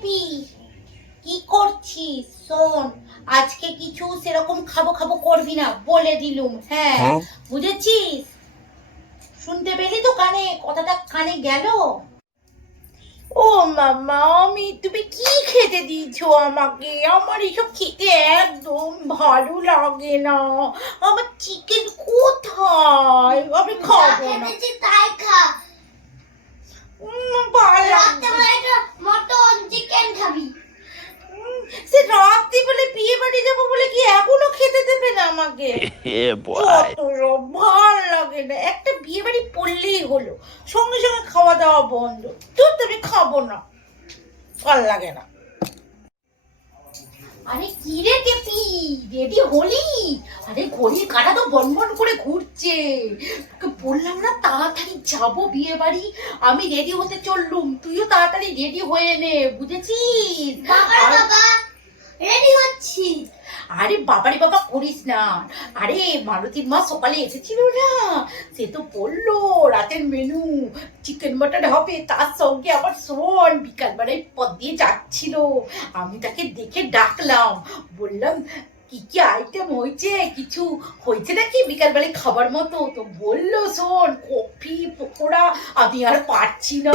কি করছিস? শোন আজকে কিছু সেরকম খাব খাব করবি না বলে দিলুম হ্যাঁ। হ্যাঁ? বুঝেছিস? শুনতে পেলি তো কানে কথাটা কানে গেল? ও মামা আমি তুমি কি খেতে দিয়েছ আমাকে? আমার এসব খেতে একদম ভালো লাগে না। আমার চিকেন কোথায়? আমি খাব না। তাই খা। ভালো লাগছে না। রাত্রেবেলা একটা মটন চিকেন খাবি উম, সে রাত্রি বলে বিয়ে বাড়ি যাব বলে কি এখনও খেতে দেবে না আমাকে। ভালো লাগে না। একটা বিয়ে বাড়ি পড়লেই হলো। সঙ্গে সঙ্গে খাওয়া দাওয়া বন্ধ। তো তুমি খাব না। ভালো লাগে না। আরে কি রে টেপি রেডি হলি? আরে ঘড়ির কাটা তো বন বন করে ঘুরছে। তোকে বললাম না তাড়াতাড়ি যাব বিয়ে বাড়ি আমি রেডি হতে চললুম। তুইও তাড়াতাড়ি রেডি হয়ে নে বুঝেছিস? বাবা বাবা রেডি হচ্ছি। আরে বাবারে বাবা করিস না। আরে মালতীর মা সকালে এসেছিল না। সে তো বলল, রাতের মেনু চিকেন মাটন হবে, তার সঙ্গে আবার শোন, বিকালবেলায় পথ দিয়ে যাচ্ছিল। আমি তাকে দেখে ডাকলাম, বললাম, কি কি আইটেম হয়েছে? কিছু হয়েছে নাকি বিকালবেলায় খাবার মতো? তো বলল, শোন, কফি, পকোড়া, আমি আর পারছি না।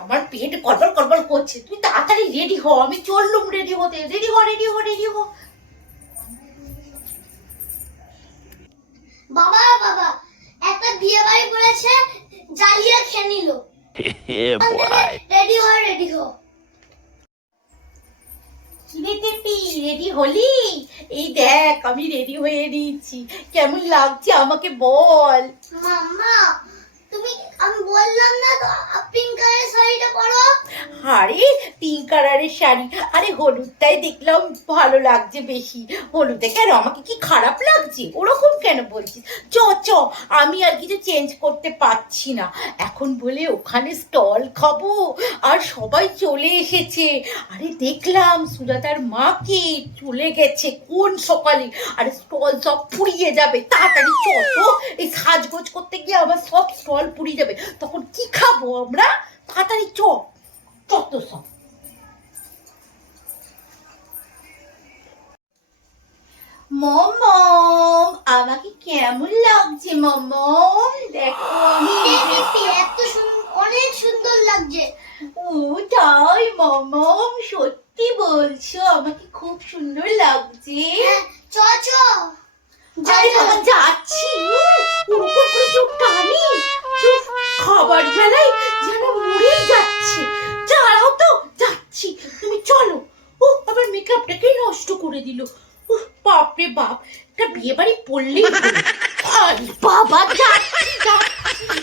আমার পেট গড়বড় গড়বড় করছে। তুই তাড়াতাড়ি রেডি হ, আমি চললুম রেডি হতে। রেডি হ রেডি হ রেডি হ। রেডি হ রেডি হ কিরে টেপি রেডি হলি এই দেখ আমি রেডি হয়ে নিয়েছি। কেমন লাগছে আমাকে বল। মাম্মা আমি বললাম না তো পিঙ্ক কালারের শাড়িটা পরো। আরে পিঙ্ক কালারের শাড়ি। আরে, হলুদটাই দেখলাম ভালো লাগছে বেশি। হলুদে কেন? আমাকে কি খারাপ লাগছে? ওরকম কেন বলছিস? চ চ, আমি আর কিছু চেঞ্জ করতে পারছি না। এখন বলে ওখানে স্টল খাব, আর সবাই চলে এসেছে। আরে, দেখলাম সুজাতার মাকে চলে গেছে কোন সকালে। আরে স্টল সব পুড়িয়ে যাবে। তাড়াতাড়ি চ তো এই সাজগোজ করতে গিয়ে আবার সব স্টল পুড়িয়ে যাবে। তখন কি খাব আমরা? তাড়াতাড়ি চ চত্ব সব। মমম আমাকে কেমন লাগছে মমম দেখো। এত অনেক সুন্দর লাগছে। ও তাই মমম সত্যি বলছো আমাকে খুব সুন্দর লাগছে। হ্যাঁ, চ চ আরে বাবা যাচ্ছি। করে দিল। বাপরে বাপ একটা বিয়ে বাড়ি পড়লেই বাবা যাচ্ছি যাচ্ছি।